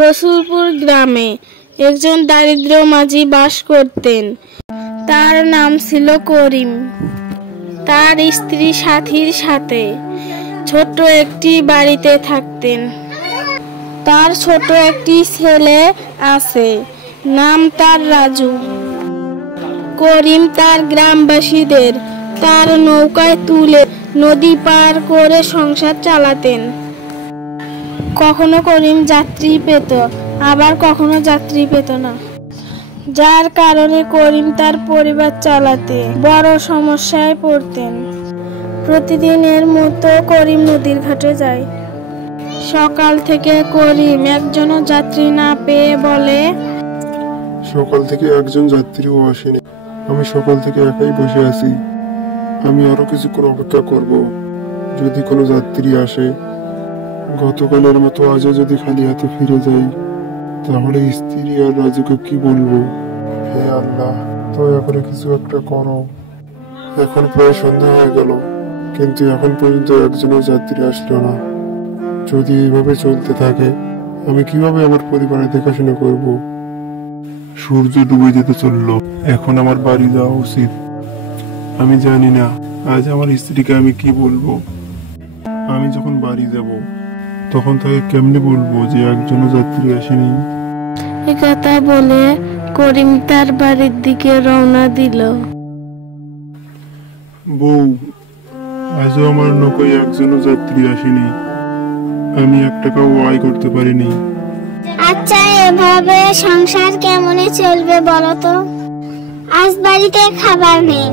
রসুলপুর গ্রামে একজন দারিদ্র মাঝি বাস করতেন। তার নাম ছিল করিম। তার স্ত্রী সাথীর সাথে ছোট্ট একটি বাড়িতে থাকতেন। তার ছোট একটি ছেলে আছে, নাম তার রাজু। করিম তার গ্রামবাসীদের তার নৌকায় তুলে নদী পার করে সংসার চালাতেন। কখনো করিম যাত্রী পেত, আবার কখনো যাত্রী পেত না, যার কারণে করিম তার পরিবার চালাতে বড় সমস্যায় পড়তেন। প্রতিদিনের মতো করিম নদীর ঘাটে যায়। সকাল থেকে করিম একজনও যাত্রী না পেয়ে বলে, সকাল থেকে একজন যাত্রীও আসেনি, আমি সকাল থেকে একাই বসে আছি। আমি আরো কিছুক্ষণ অপেক্ষা করব, যদি কোনো যাত্রী আসে। গতকালের মতো আজও যদি খালি হাতে ফিরে যাই, তাহলে স্ত্রী আর রাজুকে কি বলবো? হে আল্লাহ, দয়া করে কিছু একটা করো। এখন প্রায় সন্ধ্যা হয়ে গেল, কিন্তু এখন পর্যন্ত একজনও যাত্রী আসলো না। যদি এইভাবে চলতে থাকে, আমি কিভাবে আমার পরিবারের দেখাশোনা করব? সূর্য ডুবে যেতে চললো, এখন আমার বাড়ি যাওয়া উচিত। আমি জানি না আজ আমার স্ত্রীকে আমি কি বলবো। আমি যখন বাড়ি যাব, তখন তাকে কেমনে বলবো যে একজনও যাত্রী আসেনি? একথা বলে করিম তার বাড়ির দিকে রওনা দিল। বউ, আজও আমার নৌকায় একজনও যাত্রী আসেনি, আমি 1 টাকাও আয় করতে পারিনি। আচ্ছা, এভাবে সংসার কেমনে চলবে বলো তো? আজ বাড়িতে খাবার নেই,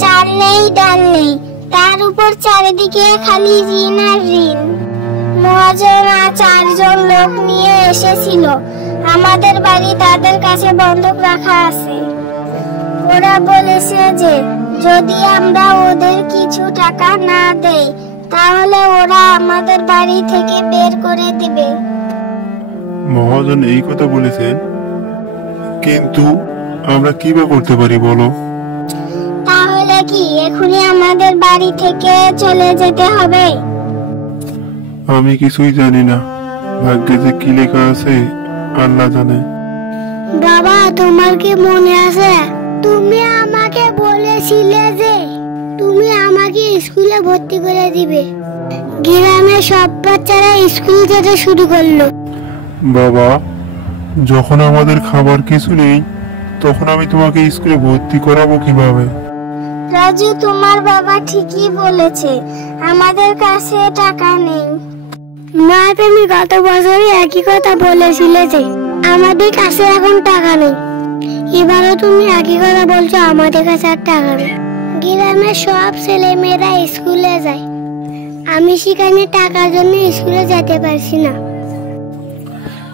চাল নেই, ডাল নেই, তার উপর চারিদিকে খালি ঋণ আর ঋণ। মহাজন 4জন লোক নিয়ে এসেছিল আমাদের বাড়ি, তাদের কাছে বন্ধক রাখা আছে। ওরা বলেছে যে যদি আমরা ওদের কিছু টাকা না দেই, তাহলে ওরা আমাদের বাড়ি থেকে বের করে দিবে। মহাজন এই কথা বলেছেন, কিন্তু আমরা কি বা করতে পারি বলো? তাহলে কি এখনই আমাদের বাড়ি থেকে চলে যেতে হবে? আমি কিছুই জানি না, ভাগ্যে যে কি লেখা আছে আল্লাহ জানে। বাবা, তোমার কি মনে আছে তুমি আমাকে বলেছিলে যে তুমি আমাকে স্কুলে ভর্তি করে দিবে? গ্রামে সব বাচ্চারা স্কুল যেতে শুরু করলো। বাবা, যখন আমাদের খাবার কিছু নেই, তখন আমি তোমাকে স্কুলে ভর্তি করাবো কিভাবে? রাজু, তোমার বাবা ঠিকই বলেছে, আমাদের কাছে টাকা নেই। মা, তুমি গত বছরই একই কথা বলেছিলে যে আমাদের কাছে এখন টাকা নেই। এবারও তুমি একই কথা বলছো, আমাদের কাছে আর টাকা নেই। গ্রামের সব ছেলে মেয়েরা স্কুলে যায়, আমি সেখানে টাকার জন্য স্কুলে যেতে পারছি না।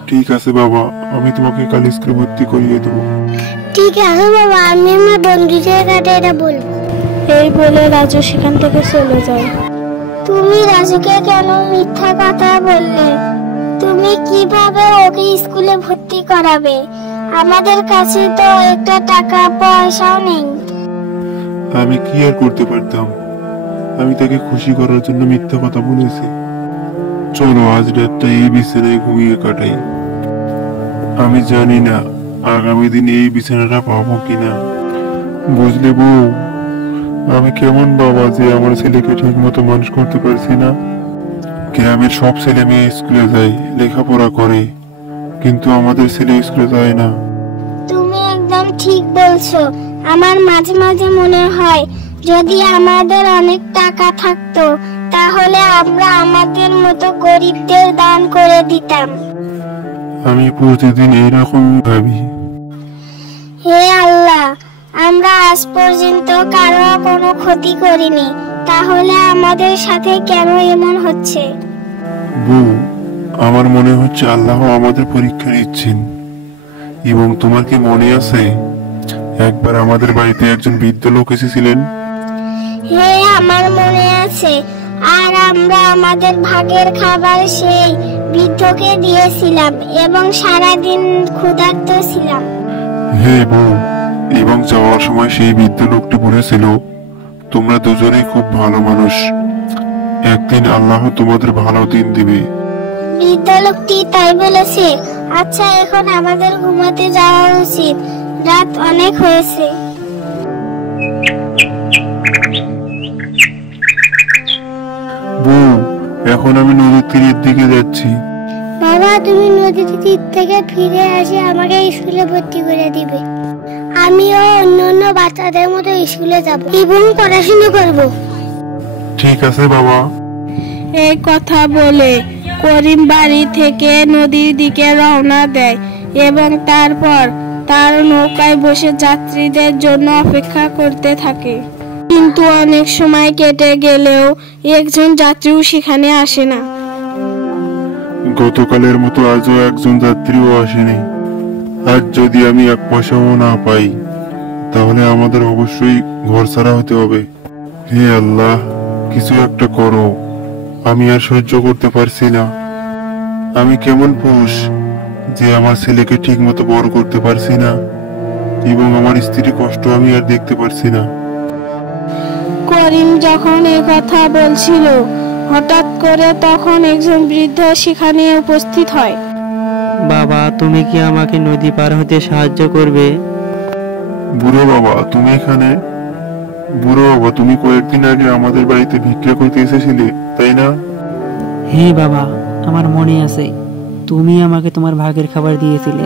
ঠিক আছে বাবা, আমি তোমাকে কাল স্কুলে ভর্তি করিয়ে দেবো। ঠিক আছে বাবা, আমি আমার বন্ধুদের কাছে এটা বলবো। এই বলে রাজু সেখান থেকে চলে যায়। তুমি রাজুকে কেন মিথ্যা কথা বললে? তুমি কিভাবে ওকে স্কুলে ভর্তি করাবে? আমাদের কাছে তো একটা টাকা পয়সাও নেই। আমি কি আর করতে পারতাম? আমি তাকে খুশি করার জন্য মিথ্যা কথা বলেছি। চলো আজ রাতটা এই বিছানায় ঘুমিয়ে কাটাই। আমি জানি না আগামী দিন এই বিছানাটা পাবো কিনা। বুঝলে বউ, আমি কেমন বাবা যে আমার ছেলেকে ঠিক মতো মানুষ করতে পারছি না। গ্রামের সব ছেলে মেয়ে স্কুলে যায়, লেখাপড়া করে, কিন্তু আমাদের ছেলে স্কুলে যায় না। তুমি একদম ঠিক বলছো। আমার মাঝে মাঝে মনে হয় যদি আমাদের অনেক টাকা থাকতো, তাহলে আমরা আমাদের মতো গরিবদের দান করে দিতাম। আমি প্রতিদিন এইরকম ভাবি। হে আল্লাহ, আমরা আজ পর্যন্ত কারো কোনো ক্ষতি করিনি, তাহলে আমাদের সাথে কেন এমন হচ্ছে? বউ, আমার মনে হচ্ছে আল্লাহ আমাদের পরীক্ষা নিচ্ছেন। এবং তোমার কি মনে আছে একবার আমাদের বাড়িতে একজন বৃদ্ধ লোক এসেছিলেন? হ্যাঁ, আমার মনে আছে। আর আমরা আমাদের ভাগের খাবার সেই বৃদ্ধকে দিয়েছিলাম এবং সারাদিন ক্ষুধার্ত ছিলাম। হ্যাঁ বউ, এবং যাওয়ার সময় সেই বৃদ্ধ লোকটি বলেছিল, তোমরা দুজনেই খুব ভালো মানুষ, একদিন আল্লাহ তোমাদের ভালো দিন দিবে। বৃদ্ধ লোকটি তাই বলেছে? আচ্ছা, এখন আমাদের ঘুমাতে যাওয়া উচিত, রাত অনেক হয়েছে। বউ, এখন আমি নদীর তীরের দিকে যাচ্ছি। বাবা, তুমি নদীর তীর থেকে ফিরে এসে আমাকে স্কুলে ভর্তি করে দিবে। আমিও অন্যান্য বাচ্চাদের মতো স্কুলে যাব এবং পড়াশোনা করব। ঠিক আছে বাবা। এই কথা বলে করিম বাড়ি থেকে নদীর দিকে রওনা দেয় এবং তারপর তার নৌকায় বসে যাত্রীদের জন্য অপেক্ষা করতে থাকে। কিন্তু অনেক সময় কেটে গেলেও একজন যাত্রীও সেখানে আসে না। গতকালের মতো আজও একজন যাত্রীও আসেনি। আজ যদি আমি এক পয়সাও না পাই, তাহলে আমাদের অবশ্যই ঘর ছাড়া হতে হবে। হে আল্লাহ, কিছু একটা করো, আমি আর সহ্য করতে পারছি না। আমি কেমন পুরুষ যে আমার ছেলেকে ঠিক মতো বড় করতে পারছি না, এবং আমার স্ত্রীর কষ্ট আমি আর দেখতে পারছি না। করিম যখন এ কথা বলছিল, হঠাৎ করে তখন একজন বৃদ্ধ সেখানে উপস্থিত হয়। বাবা, তুমি কি আমাকে নদী পার হতে সাহায্য করবে? বুড়ো বাবা, তুমি এখানে? বুড়ো বাবা, তুমি কয়েকদিন আগে আমাদের বাড়িতে ভিক্ষা করতে এসেছিলে, তাই না? হ্যাঁ বাবা, আমার মনে আছে, তুমি আমাকে তোমার ভাগের খাবার দিয়েছিলে।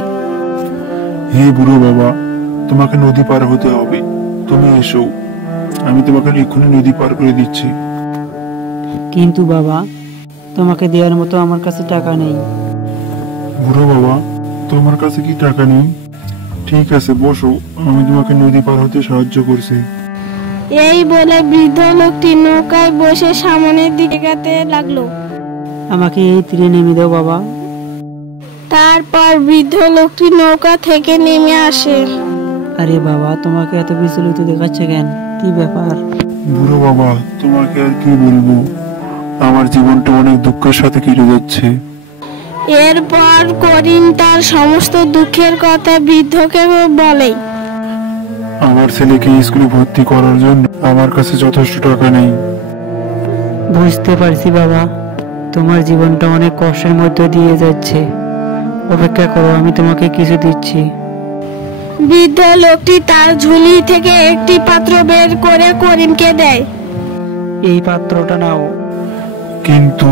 হে বুড়ো বাবা, তোমাকে নদী পার হতে হবে। তুমি এসো, আমি তোমাকে এক্ষুনি নদী পার করে দিচ্ছি। কিন্তু বাবা, তোমাকে দেওয়ার মতো আমার কাছে টাকা নেই। বুড়ো বাবা, তোমার কাছে কি টাকা নেই? ঠিক আছে, বসো, আমি তোমাকে নদী পার হতে সাহায্য করছি। এই বলে বৃদ্ধ লোকটি নৌকায় বসে সামনের দিকে এগাতে লাগলো। আমাকে এই তীরে নেমে দাও বাবা। তারপর বৃদ্ধ লোকটি নৌকা থেকে নেমে আসে। আরে বাবা, তোমাকে এত বিচলিত দেখাচ্ছে কেন? কি ব্যাপার? বুড়ো বাবা, তোমাকে আর কি বলবো, আমার জীবনটা অনেক দুঃখের সাথে কেটে যাচ্ছে। এরপর করিম তার সমস্ত দুঃখের কথা বৃদ্ধকে বলে। আমার ছেলেকে স্কুলে ভর্তি করার জন্য আমার কাছে যথেষ্ট টাকা নেই। বুঝতে পারছি বাবা, তোমার জীবনটা অনেক কষ্টের মধ্যে দিয়ে যাচ্ছে। অপেক্ষা করো, আমি তোমাকে কিছু দিচ্ছি। বৃদ্ধ লোকটি তার ঝুলি থেকে একটি পাত্র বের করে করিমকে দেয়। এই পাত্রটা নাও। কিন্তু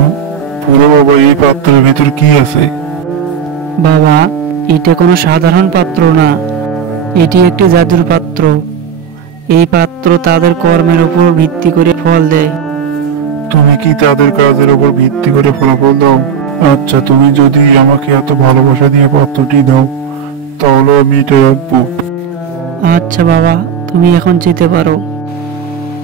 বুড়ো বাবা, এই পাত্রের ভেতর কি আছে? বাবা, এটা কোনো সাধারণ পাত্র না, এটি একটি জাদুর পাত্র। এই পাত্র তাদের কর্মের উপর ভিত্তি করে ফল দেয়। তুমি কি তাদের কাজের উপর ভিত্তি করে ফলাফল দাও? আচ্ছা, তুমি যদি আমাকে এত ভালোবাসা দিয়ে পাত্রটি দাও, তাহলে আমি এটা রাখবো। আচ্ছা বাবা, তুমি এখন যেতে পারো।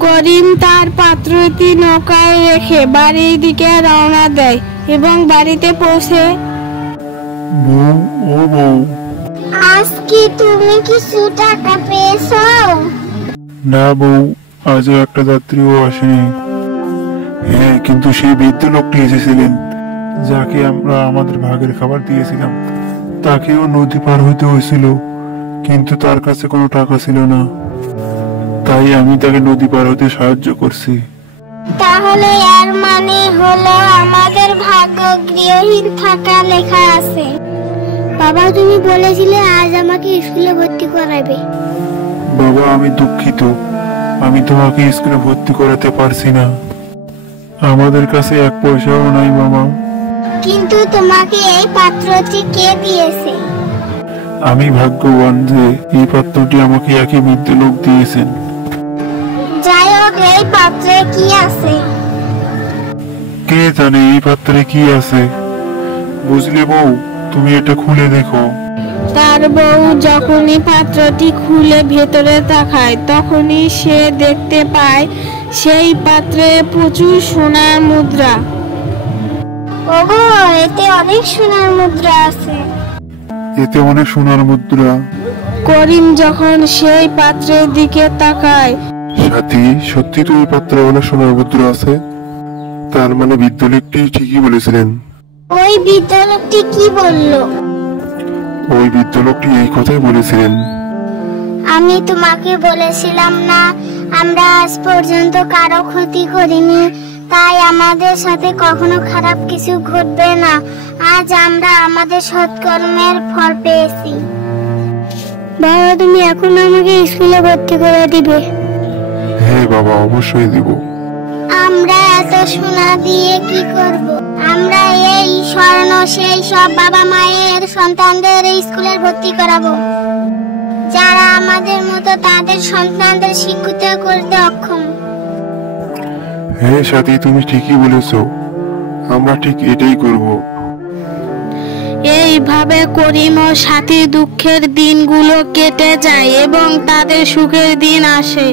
করিম তার পাত্রটি নৌকায় রেখে বাড়ির দিকে রওনা দেয় এবং বাড়িতে পৌঁছে। বউ, ও বউ। আজ কি তুমি কিছু টাকা পেয়েছো? না বউ, আজও একটা যাত্রীও আসেনি। হ্যাঁ, কিন্তু সেই বৃদ্ধ লোকটি এসেছিলেন, যাকে আমরা আমাদের ভাগের খাবার দিয়েছিলাম। তাকেও নদী পার হইতে হয়েছিল, কিন্তু তার কাছে কোনো টাকা ছিল না, তাই আমি তাকে নদী পার হতে সাহায্য করছি। তাহলে এর মানে হলো আমাদের ভাগ্য গৃহহীন থাকা লেখা আছে। বাবা, তুমি বলেছিলে আজ আমাকে স্কুলে ভর্তি করাবে। বাবা, আমি দুঃখিত, আমি তোমাকে স্কুলে ভর্তি করাতে পারছি না। আমাদের কাছে এক পয়সাও নাই বাবা। কিন্তু তোমাকে এই পাত্রটি কে দিয়েছে? আমি ভাগ্যবান যে এই পাত্রটি আমাকে একই বৃদ্ধ লোক দিয়েছেন। যাই হোক, এই পাত্রে কি আছে? কে জানে এই পাত্রে কি আছে। বুঝলে বউ, তুমি এটা খুলে দেখো। তার বউ যখনই পাত্রটি খুলে ভেতরে তাকায়, তখনই সে দেখতে পায় সেই পাত্রে প্রচুর সোনার মুদ্রা। ওগো, এতে অনেক সোনার মুদ্রা আছে। এতে অনেক সোনার মুদ্রা। করিম যখন সেই পাত্রের দিকে তাকায়, সাথী, সত্যি তো এই পাত্রে অনেক সোনার মুদ্রা আছে। তার মানে বৃদ্ধ লোকটি ঠিকই বলেছিলেন। ওই বৃদ্ধ লোকটি কি বলল? ওই বৃদ্ধ লোকটি এই কথাই বলেছিলেন। আমি তোমাকে বলেছিলাম না, আমরা আজ পর্যন্ত কারো ক্ষতি করিনি, তাই আমাদের সাথে কখনো খারাপ কিছু ঘটবে না। আজ আমরা আমাদের সৎকর্মের ফল পেয়েছি। বাবা, তুমি এখন আমাকে স্কুলে ভর্তি করে দিবে? হ্যাঁ বাবা, অবশ্যই দেব। আমরা এত সোনা দিয়ে কি করব? আমরা এই স্বর্ণ সেই সব বাবা মায়ের সন্তানদের স্কুলে ভর্তি করাবো, যারা আমাদের মতো তাদের সন্তানদের শিক্ষিত করতে অক্ষম। হ্যাঁ সাথী, তুমি ঠিকই বলেছো, আমরা ঠিক এটাই করব। এইভাবে করিম ও সাথীর দুঃখের দিনগুলো কেটে যায় এবং তাদের সুখের দিন আসে।